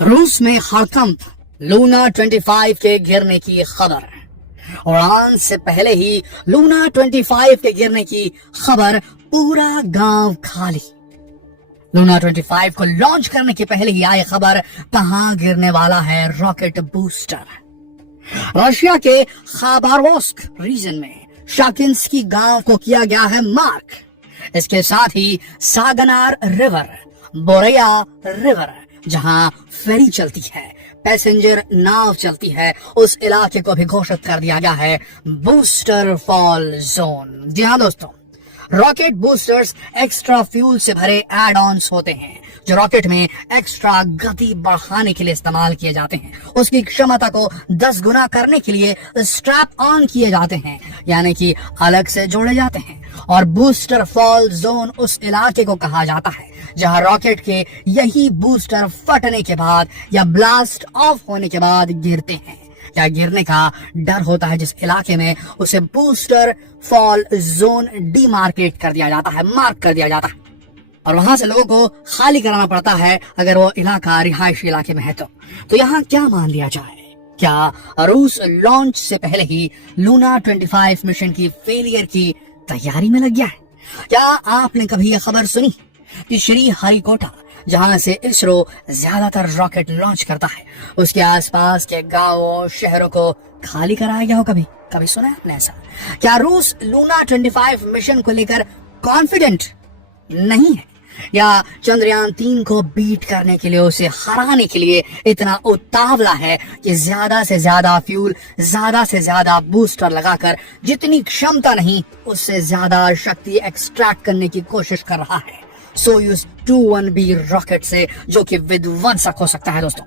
रूस में हड़कंप, लूना 25 के गिरने की खबर। उड़ान से पहले ही लूना 25 के गिरने की खबर, पूरा गांव खाली। लूना 25 को लॉन्च करने के पहले ही आई खबर, कहां गिरने वाला है रॉकेट बूस्टर। रशिया के खाबारोव्स्क रीजन में शाकिंस्की गांव को किया गया है मार्क। इसके साथ ही सागनार रिवर, बोरेया रिवर, जहां फेरी चलती है, पैसेंजर नाव चलती है, उस इलाके को भी घोषित कर दिया गया है बूस्टर फॉल जोन। जी हाँ दोस्तों, रॉकेट बूस्टर्स एक्स्ट्रा फ्यूल से भरे एड ऑन्स होते हैं जो रॉकेट में एक्स्ट्रा गति बढ़ाने के लिए इस्तेमाल किए जाते हैं। उसकी क्षमता को 10 गुना करने के लिए स्ट्रैप ऑन किए जाते हैं, यानी कि अलग से जोड़े जाते हैं। और बूस्टर फॉल जोन उस इलाके को कहा जाता है जहां रॉकेट के यही बूस्टर फटने के बाद या ब्लास्ट ऑफ होने के बाद गिरते हैं या गिरने का डर होता है। जिस इलाके में उसे बूस्टर फॉल जोन डीमार्केट कर दिया जाता है, मार्क कर दिया जाता है, और वहां से लोगों को खाली कराना पड़ता है अगर वो इलाका रिहायशी इलाके में है तो यहाँ क्या मान लिया जाए? क्या रूस लॉन्च से पहले ही लूना 25 मिशन की फेलियर की तैयारी में लग गया है? क्या आपने कभी यह खबर सुनी कि श्री हरिकोटा, जहां से इसरो ज्यादातर रॉकेट लॉन्च करता है, उसके आसपास के गांवों शहरों को खाली कराया गया हो? कभी सुना है आपने ऐसा? क्या रूस लूना 25 मिशन को लेकर कॉन्फिडेंट नहीं है, या चंद्रयान 3 को बीट करने के लिए, उसे हराने के लिए इतना उतावला है कि ज्यादा से ज्यादा फ्यूल, ज्यादा से ज्यादा बूस्टर लगाकर जितनी क्षमता नहीं उससे ज्यादा शक्ति एक्सट्रैक्ट करने की कोशिश कर रहा है सोयूज 21B रॉकेट से, जो कि विध्वंसक हो सकता है? दोस्तों,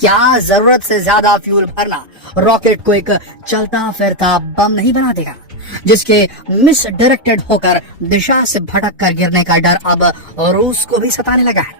क्या जरूरत से ज्यादा फ्यूल भरना रॉकेट को एक चलता फिरता बम नहीं बना देगा जिसके मिस डायरेक्टेड होकर दिशा से भटक कर गिरने का डर अब रूस को भी सताने लगा है?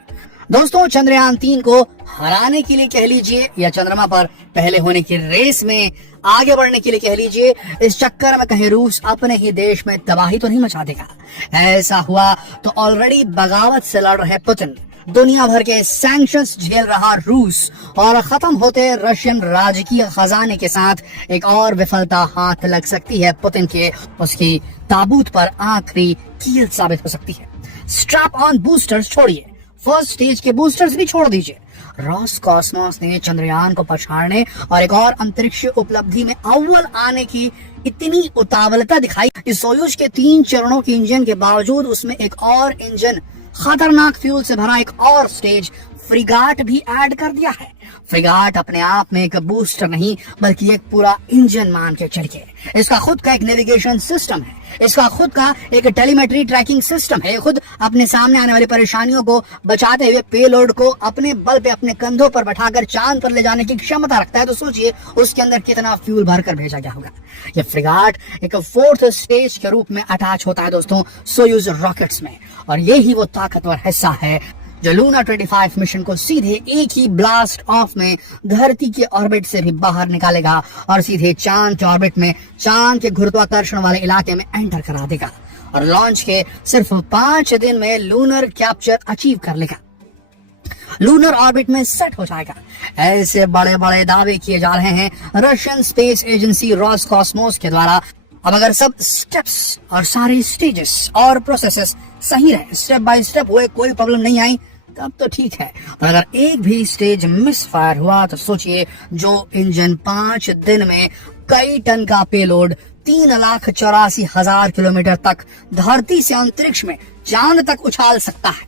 दोस्तों, चंद्रयान 3 को हराने के लिए कह लीजिए या चंद्रमा पर पहले होने की रेस में आगे बढ़ने के लिए कह लीजिए, इस चक्कर में कहीं रूस अपने ही देश में तबाही तो नहीं मचा देगा। ऐसा हुआ तो ऑलरेडी बगावत से लड़ रहे पुतिन, दुनिया भर के सैंक्शंस झेल रहा रूस और खत्म होते रशियन राजकीय खजाने के साथ एक और विफलता हाथ लग सकती है पुतिन के, उसकी ताबूत पर आखिरी कील साबित हो सकती है। स्ट्रैप ऑन बूस्टर्स छोड़िए, फर्स्ट स्टेज के बूस्टर्स भी छोड़ दीजिए, रॉसकॉस्मोस ने चंद्रयान को पछाड़ने और एक और अंतरिक्ष उपलब्धि में अव्वल आने की इतनी उतावलता दिखाई कि सोयूज के 3 चरणों के इंजन के बावजूद उसमें एक और इंजन, खतरनाक फ्यूल से भरा एक और स्टेज फ्रिगाट भी ऐड कर दिया है। फ्रिगाट अपने आप में एक बूस्टर नहीं बल्कि एक पूरा इंजन मान के चलिए। इसका खुद का एक नेविगेशन सिस्टम है, इसका खुद का एक टेलीमेट्री ट्रैकिंग सिस्टम है, खुद अपने सामने आने वाली परेशानियों को बचाते हुए पेलोड को अपने बल पे, अपने कंधों पर बैठाकर चांद पर ले जाने की क्षमता रखता है। तो सोचिए उसके अंदर कितना फ्यूल भरकर भेजा गया होगा। ये फ्रिगाट एक 4th स्टेज के रूप में अटैच होता है दोस्तों सोयूज रॉकेट्स में, और ये ही वो ताकतवर हिस्सा है जो लूना 25 मिशन को सीधे एक ही ब्लास्ट ऑफ में धरती के ऑर्बिट से भी बाहर निकालेगा और सीधे चांद के ऑर्बिट में, चांद के गुरुत्वाकर्षण वाले इलाके में एंटर करा देगा और लॉन्च के सिर्फ 5 दिन में लूनर कैप्चर अचीव कर लेगा, लूनर ऑर्बिट में सेट हो जाएगा। ऐसे बड़े बड़े दावे किए जा रहे हैं रशियन स्पेस एजेंसी रॉसकॉस्मोस के द्वारा। अब अगर सब स्टेप्स और सारे स्टेजेस और प्रोसेसेस सही रहे, स्टेप बाय स्टेप हुए, कोई प्रॉब्लम नहीं आई, तब तो ठीक है। और अगर एक भी स्टेज मिस फायर हुआ तो सोचिए जो इंजन 5 दिन में कई टन का पेलोड 3,84,000 किलोमीटर तक धरती से अंतरिक्ष में, चांद तक उछाल सकता है,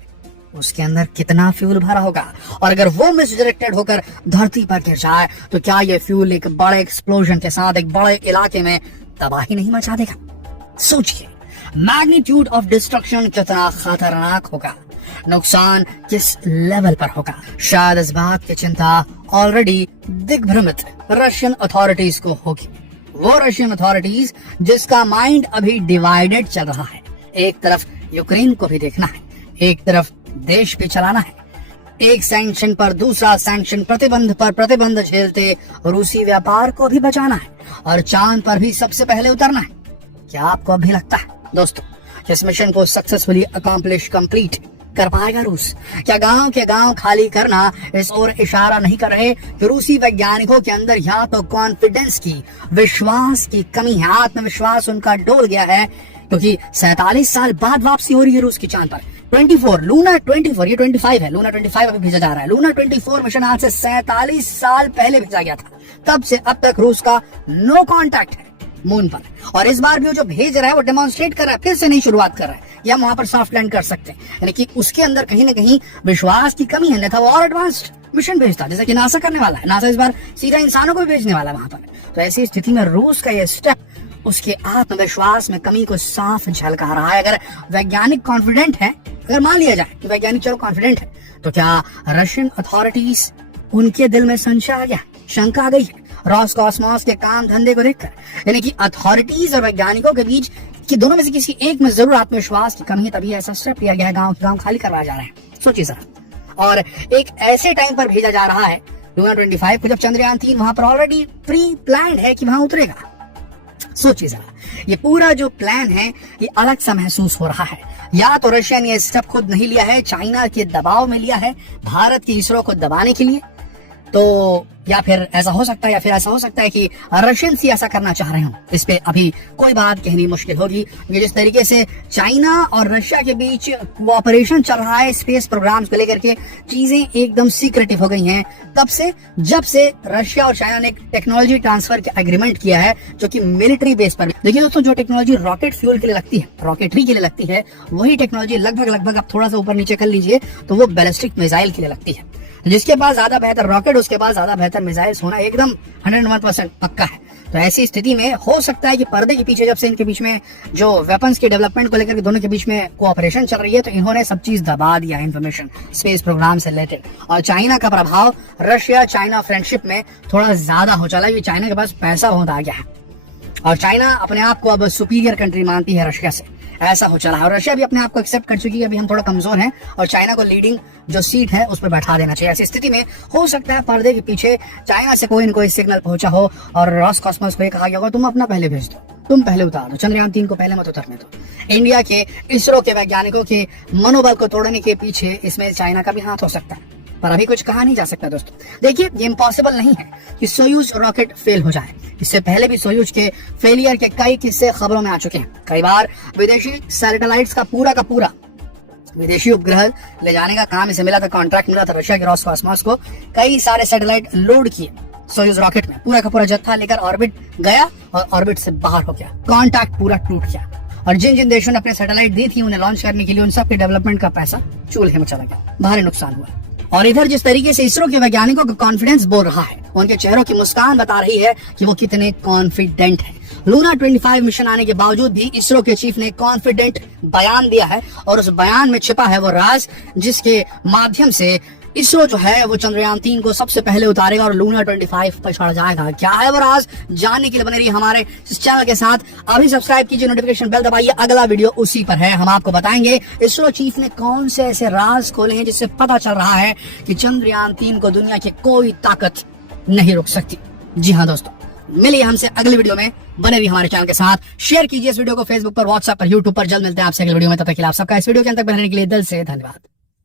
उसके अंदर कितना फ्यूल भरा होगा। और अगर वो मिसडायरेक्टेड होकर धरती पर गिर जाए तो क्या ये फ्यूल एक बड़े एक्सप्लोजन के साथ एक बड़े इलाके में तबाही नहीं मचा देगा? सोचिए मैग्नीट्यूड ऑफ डिस्ट्रक्शन कितना खतरनाक होगा, नुकसान किस लेवल पर होगा। शायद इस बात की चिंता ऑलरेडी दिग्भ्रमित रशियन अथॉरिटीज को होगी, वो रशियन अथॉरिटीज जिसका माइंड अभी डिवाइडेड चल रहा है। एक तरफ यूक्रेन को भी देखना है, एक तरफ देश भी चलाना है, एक सैंक्शन पर दूसरा सैंक्शन, प्रतिबंध पर प्रतिबंध झेलते रूसी व्यापार को भी बचाना है और चांद पर भी सबसे पहले उतरना है। क्या आपको अभी लगता है दोस्तों इस मिशन को सक्सेसफुली कंप्लीट कर पाएगा रूस? क्या गांव के गांव खाली करना इस ओर इशारा नहीं कर रहे कि रूसी वैज्ञानिकों के अंदर या तो कॉन्फिडेंस की, विश्वास की कमी है, आत्मविश्वास उनका डोल गया है, क्योंकि 47 साल बाद वापसी हो रही है रूस की चांद पर। 24 लूना 24, ये 25 है, लूना 25 अभी भेजा जा रहा है। लूना 24 मिशन आज से 47 साल पहले भेजा गया था। तब से अब तक रूस का नो कांटेक्ट है मून पर, और इस बार भी वो जो भेज रहा है वो डेमोन्स्ट्रेट कर रहा है, फिर से नई शुरुआत कर रहा है कि हम वहां पर सॉफ्ट लैंड कर सकते हैं। यानी कि उसके अंदर कहीं ना कहीं विश्वास की कमी है, अन्यथा वो और एडवांस्ड मिशन भेजता, जैसे कि नासा करने वाला है। नासा इस बार सीधा इंसानों को भी भेजने वाला है वहां पर। तो ऐसी स्थिति में रूस का ये स्टेप उसके आत्मविश्वास में कमी को साफ झलका रहा है। अगर वैज्ञानिक कॉन्फिडेंट है, अगर मान लिया जाए कि वैज्ञानिक चलो कॉन्फिडेंट है, तो क्या रशियन अथॉरिटीज, उनके दिल में संशय आ गया, शंका आ गई है रॉसकॉस्मोस के काम धंधे को देखकर? यानी कि अथॉरिटीज और वैज्ञानिकों के बीच कि दोनों में से किसी एक में जरूर आत्मविश्वास की कमी है, तभी ऐसा स्टेप लिया गया है, गांव खाली करवाया जा रहा है। सोचिए सर, और एक ऐसे टाइम पर भेजा जा रहा है लूना 25 को जब चंद्रयान 3 वहां पर ऑलरेडी प्री प्लान्ड है कि वहां उतरेगा। सोचिए जरा, ये पूरा जो प्लान है ये अलग सा महसूस हो रहा है। या तो रशिया ने ये स्टेप खुद नहीं लिया है, चाइना के दबाव में लिया है भारत की इसरो को दबाने के लिए, तो या फिर ऐसा हो सकता है कि रशियंस ही ऐसा करना चाह रहे हो। इस पे अभी कोई बात कहनी मुश्किल होगी। ये जिस तरीके से चाइना और रशिया के बीच कोऑपरेशन चल रहा है स्पेस प्रोग्राम्स को लेकर के, चीजें एकदम सीक्रेटिव हो गई हैं तब से जब से रशिया और चाइना ने एक टेक्नोलॉजी ट्रांसफर का एग्रीमेंट किया है, जो कि मिलिट्री बेस पर। देखिए दोस्तों, जो टेक्नोलॉजी रॉकेट फ्यूल के लिए लगती है, रॉकेटरी के लिए लगती है, वही टेक्नोलॉजी लगभग आप थोड़ा सा ऊपर नीचे कर लीजिए तो वो बैलिस्टिक मिसाइल के लिए लगती है। जिसके पास ज्यादा बेहतर रॉकेट, उसके पास ज्यादा बेहतर मिसाइल होना एकदम 101% पक्का है। तो ऐसी स्थिति में हो सकता है कि पर्दे के पीछे, जब से इनके बीच में जो वेपन्स के डेवलपमेंट को लेकर के दोनों के बीच में कोऑपरेशन चल रही है, तो इन्होंने सब चीज दबा दिया इन्फॉर्मेशन स्पेस प्रोग्राम से रिलेटेड। और चाइना का प्रभाव रशिया चाइना फ्रेंडशिप में थोड़ा ज्यादा हो चला है। चाइना के पास पैसा बहुत आ गया है और चाइना अपने आप को अब सुपीरियर कंट्री मानती है रशिया से, ऐसा हो चला है। और रशिया भी अपने आप को एक्सेप्ट कर चुकी है, अभी हम थोड़ा कमजोर हैं और चाइना को लीडिंग जो सीट है उस पर बैठा देना चाहिए। ऐसी स्थिति में हो सकता है पर्दे के पीछे चाइना से कोई न कोई सिग्नल पहुंचा हो और रॉसकॉस्मोस को कहा गया होगा, तुम अपना पहले भेज दो, तुम पहले उतार दो, चंद्रयान 3 को पहले मत उतरने दो। इंडिया के इसरो के वैज्ञानिकों के मनोबल को तोड़ने के पीछे इसमें चाइना का भी हाथ हो सकता है, पर अभी कुछ कहा नहीं जा सकता दोस्तों। देखिए, ये इम्पॉसिबल नहीं है कि सोयूज रॉकेट फेल हो जाए। इससे पहले भी सोयूज के फेलियर के कई किस्से खबरों में आ चुके हैं। कई बार विदेशी सैटेलाइट्स का पूरा विदेशी उपग्रह ले जाने का काम इसे मिला था, कॉन्ट्रैक्ट मिला था रशिया के रॉसकॉस्मोस को। कई सारे सैटेलाइट लोड किए सोयूज रॉकेट में, पूरा का पूरा जत्था लेकर ऑर्बिट गया और ऑर्बिट से बाहर हो गया, कॉन्टैक्ट पूरा टूट गया। और जिन जिन देशों ने अपने सैटेलाइट दी थी उन्हें लॉन्च करने के लिए, उन सब के डेवलपमेंट का पैसा चूल्हे में चला गया, भारी नुकसान हुआ। और इधर जिस तरीके से इसरो के वैज्ञानिकों का कॉन्फिडेंस बोल रहा है, उनके चेहरों की मुस्कान बता रही है कि वो कितने कॉन्फिडेंट हैं। लूना 25 मिशन आने के बावजूद भी इसरो के चीफ ने कॉन्फिडेंट बयान दिया है और उस बयान में छिपा है वो राज जिसके माध्यम से इसरो जो है वो चंद्रयान 3 को सबसे पहले उतारेगा और लूना 25 पर चढ़ जाएगा। क्या है वो राज, जानने के लिए बने रहिए हमारे इस चैनल के साथ। अभी सब्सक्राइब कीजिए, नोटिफिकेशन बेल दबाइए, अगला वीडियो उसी पर है। हम आपको बताएंगे इसरो चीफ ने कौन से ऐसे राज खोले हैं जिससे पता चल रहा है कि चंद्रयान 3 को दुनिया की कोई ताकत नहीं रोक सकती। जी हाँ दोस्तों, मिलिए हमसे अगली वीडियो में, बने रहिए हमारे चैनल के साथ। शेयर कीजिए इस वीडियो को फेसबुक पर, व्हाट्सएप पर, यूट्यूब पर। जल्द मिलते हैं आपसे अगली वीडियो में, तब तक के लिए आप सबका इस वीडियो के अंत तक बनने के लिए दिल से धन्यवाद।